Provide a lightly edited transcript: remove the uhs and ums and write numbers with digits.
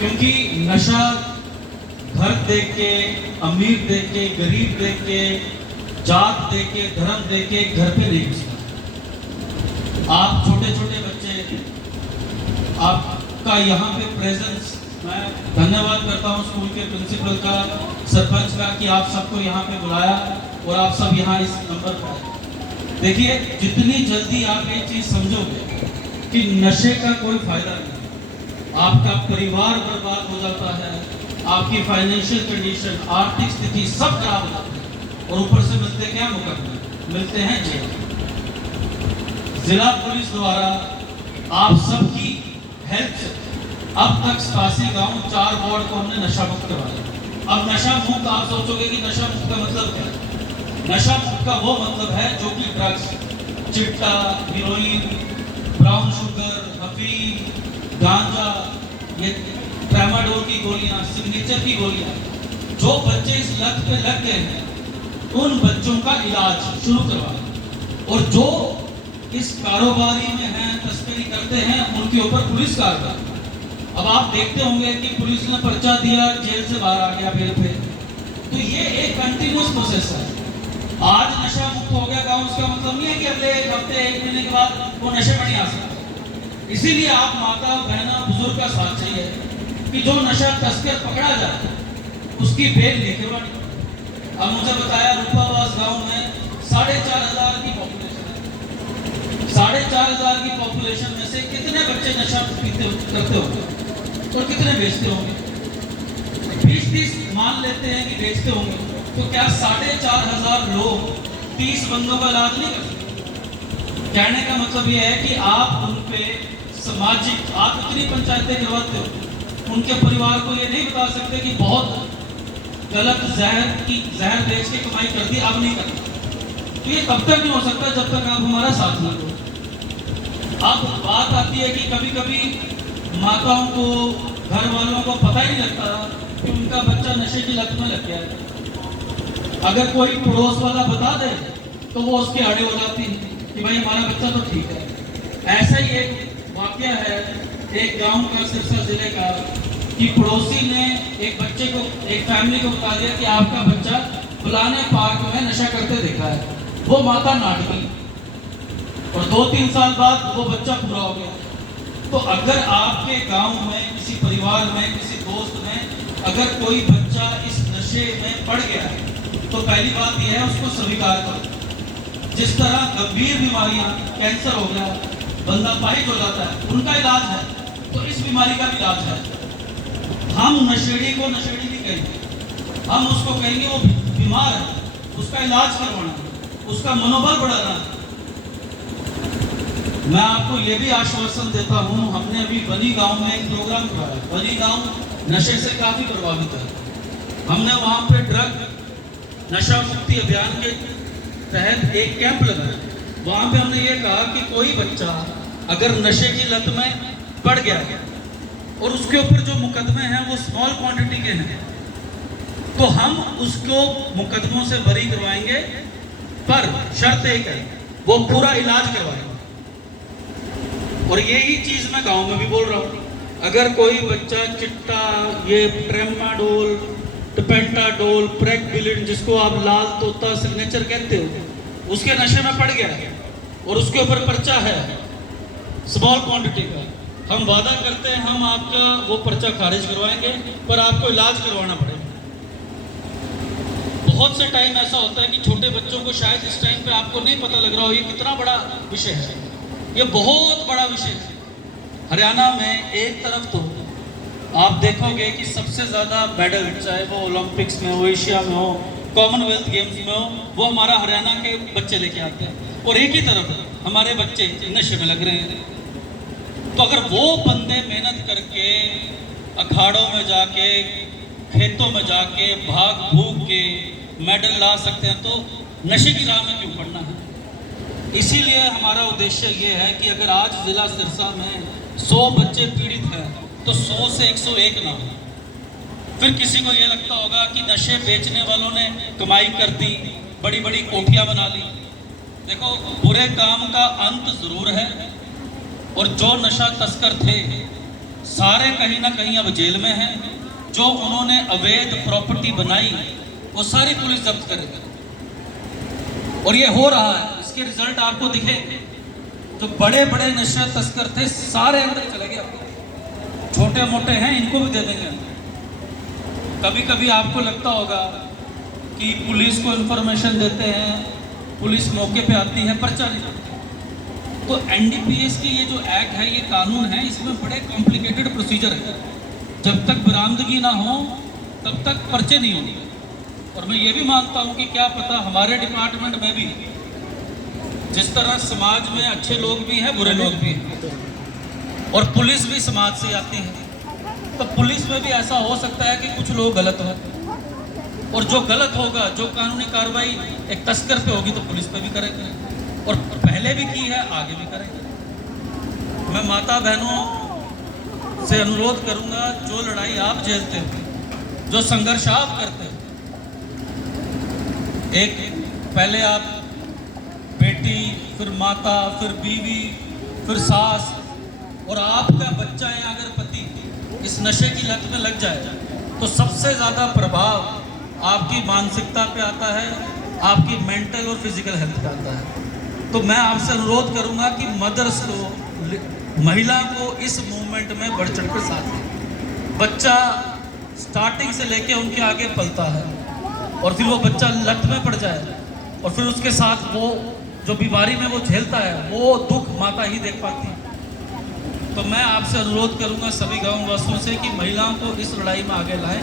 क्योंकि नशा घर देख के, अमीर देख के, गरीब देख के, जात देख के, धर्म देख के घर पे नहीं घुसता। आप छोटे छोटे बच्चे, आपका यहाँ पे प्रेजेंस, मैं धन्यवाद करता हूँ स्कूल के प्रिंसिपल का, सरपंच का कि आप सबको यहाँ पे बुलाया और आप सब यहाँ इस नंबर पर आए। देखिए, जितनी जल्दी आप ये चीज़ समझोगे कि नशे का कोई फायदा नहीं, आपका परिवार बर्बाद हो जाता है, आपकी फाइनेंशियल कंडीशन, आर्थिक स्थिति सब खराब हो जाती है, और ऊपर से मिलते क्या मुकदमे, मिलते हैं जेल। जिला पुलिस द्वारा आप सबकी हेल्प से अब तक 87 गांव, 4 वार्ड को हमने नशा मुक्त करवाया। अब नशा मुक्त, आप सोचोगे कि नशा मुक्त का मतलब क्या है? नशा मुक्त का वो मतलब है जो कि ड्रग्स, चिट्टा, हीरोइन, ब्राउन शुगर, अफीम, गांजा, ये ट्रामाडोल की गोलियां, सिग्नेचर की गोलियां, जो बच्चे इस लत पे लग गए हैं उन बच्चों का इलाज शुरू करवाया, और जो इस कारोबारी में हैं, तस्करी करते हैं, उनके ऊपर पुलिस कार्रवाई। अब आप देखते होंगे कि पुलिस ने पर्चा दिया, जेल से बाहर आ गया बेल पे, तो ये एक कंटिन्यूअस प्रोसेस है। आज नशा मुक्त हो गया गांव, उसका मतलब नहीं है कि अगले एक हफ्ते, 1 महीने के बाद वो नशे में नहीं आ सकता। इसीलिए आप माता, बहना, बुजुर्ग का साथ चाहिए कि जो नशा तस्कर पकड़ा जाए उसकी बेल नहीं करवानी। अब मुझे बताया रूपावास गांव में 4,500 की पॉपुलेशन है। 4,500 की पॉपुलेशन में से कितने बच्चे नशा पीते करते होंगे और कितने बेचते होंगे? 20-30 मान लेते हैं कि बेचते होंगे, तो क्या 4,500 लोग 30 बंदों का इलाज नहीं करते? कहने का मतलब यह है कि आप उन पे सामाजिक, आप इतनी पंचायतें करवाते हो, उनके परिवार को ये नहीं बता सकते कि बहुत गलत जहर बेच के कमाई कर दी, अब नहीं करता। तो ये तब तक नहीं हो सकता जब तक आप हमारा साथ ना दो। अब बात आती है कि कभी कभी माताओं को, घर वालों को पता ही नहीं लगता कि उनका बच्चा नशे की लत में लग गया है। अगर कोई पड़ोस वाला बता दे तो वो उसके आड़े हो जाती है कि भाई हमारा बच्चा तो ठीक है। ऐसा ही एक वाकया है एक गांव का, सिरसा जिले का, कि पड़ोसी ने एक बच्चे को, एक फैमिली को बता दिया कि आपका बच्चा फलाने पार्क में नशा करते देखा है। वो माता नाट गई और 2-3 साल बाद वो बच्चा पूरा हो गया। तो अगर आपके गांव में, किसी परिवार में, किसी दोस्त में अगर कोई बच्चा इस नशे में पड़ गया है, तो पहली बात यह है उसको स्वीकार करो। जिस तरह गंभीर बीमारियां, कैंसर हो गया, बंदा पाहिज हो जाता है, उनका इलाज है, तो इस बीमारी का भी इलाज है। हम नशेड़ी को नशेड़ी नहीं कहेंगे, हम उसको कहेंगे वो बीमार है, उसका इलाज करवाना, उसका मनोबल बढ़ाना। मैं आपको ये भी आश्वासन देता हूँ, हमने अभी बनी गांव में एक प्रोग्राम कराया। बनी गांव नशे से काफी प्रभावित है। हमने वहाँ पे ड्रग नशा मुक्ति अभियान के तहत एक कैंप लगाया। वहाँ पे हमने ये कहा कि कोई बच्चा अगर नशे की लत में पड़ गया और उसके ऊपर जो मुकदमे हैं वो स्मॉल क्वांटिटी के हैं, तो हम उसको मुकदमों से बरी करवाएंगे, पर शर्त एक है, वो पूरा इलाज करवाएंगे। और यही चीज मैं गांव में भी बोल रहा हूँ। अगर कोई बच्चा चिट्टा, ये ट्रेमाडोल, पेंटाडोल, प्रेगबिलिन, जिसको आप लाल तोता सिग्नेचर कहते हो, उसके नशे में पड़ गया है और उसके ऊपर पर्चा है स्मॉल क्वांटिटी का, हम वादा करते हैं हम आपका वो पर्चा खारिज करवाएंगे, पर आपको इलाज करवाना पड़ेगा। बहुत से टाइम ऐसा होता है कि छोटे बच्चों को शायद इस टाइम पे आपको नहीं पता लग रहा हो ये कितना बड़ा विषय है, ये बहुत बड़ा विषय है। हरियाणा में एक तरफ तो आप देखोगे कि सबसे ज़्यादा मेडल, चाहे वो ओलंपिक्स में हो, एशिया में हो, कॉमनवेल्थ गेम्स में हो, वो हमारा हरियाणा के बच्चे लेके आते हैं, और एक ही तरफ हमारे बच्चे नशे में लग रहे हैं। तो अगर वो बंदे मेहनत करके अखाड़ों में जाके, खेतों में जाके, भाग भूख के मेडल ला सकते हैं, तो नशे की राह में क्यों पड़ना है? इसीलिए हमारा उद्देश्य ये है कि अगर आज जिला सिरसा में 100 बच्चे पीड़ित हैं, तो 100 से 101 ना हो। फिर किसी को ये लगता होगा कि नशे बेचने वालों ने कमाई कर दी, बड़ी बड़ी कोठियाँ बना ली। देखो, बुरे काम का अंत जरूर है, और जो नशा तस्कर थे सारे कहीं ना कहीं अब जेल में हैं। जो उन्होंने अवैध प्रॉपर्टी बनाई वो सारी पुलिस जब्त करेगी और ये हो रहा है। इसके रिजल्ट आपको दिखेंगे। जो बड़े बड़े नशा तस्कर थे सारे अंदर चले गए, छोटे मोटे हैं इनको भी दे देंगे अंदर। कभी कभी आपको लगता होगा कि पुलिस को इंफॉर्मेशन देते हैं, पुलिस मौके पे आती है, पर्चा नहीं करती। तो एनडीपीएस की ये जो एक्ट है, ये कानून है, इसमें बड़े कॉम्प्लिकेटेड प्रोसीजर है। जब तक बरामदगी ना हो तब तक पर्चे नहीं होंगे। और मैं ये भी मानता हूँ कि क्या पता हमारे डिपार्टमेंट में भी जिस तरह समाज में अच्छे लोग भी हैं, बुरे लोग भी हैं, और पुलिस भी समाज से आती है, तो पुलिस में भी ऐसा हो सकता है कि कुछ लोग गलत हो, और जो गलत होगा, जो कानूनी कार्रवाई एक तस्कर पे होगी तो पुलिस पे भी करेंगे, और पहले भी की है, आगे भी करेंगे। मैं माता बहनों से अनुरोध करूंगा, जो लड़ाई आप झेलते हो, जो संघर्ष आप करते हो, एक पहले आप बेटी, फिर माता, फिर बीवी, फिर सास, और आपका बच्चा या अगर पति इस नशे की लत में लग जाए तो सबसे ज़्यादा प्रभाव आपकी मानसिकता पे आता है, आपकी मेंटल और फिजिकल हेल्थ पे आता है। तो मैं आपसे अनुरोध करूंगा कि मदर्स को, महिला को इस मूवमेंट में बढ़ चढ़ कर साथ दें। बच्चा स्टार्टिंग से लेके उनके आगे पलता है और फिर वो बच्चा लत में पड़ जाए और फिर उसके साथ वो जो बीमारी में वो झेलता है, वो दुख माता ही देख पाती है। तो मैं आपसे अनुरोध करूंगा सभी गांव वासियों से कि महिलाओं को इस लड़ाई में आगे लाएं।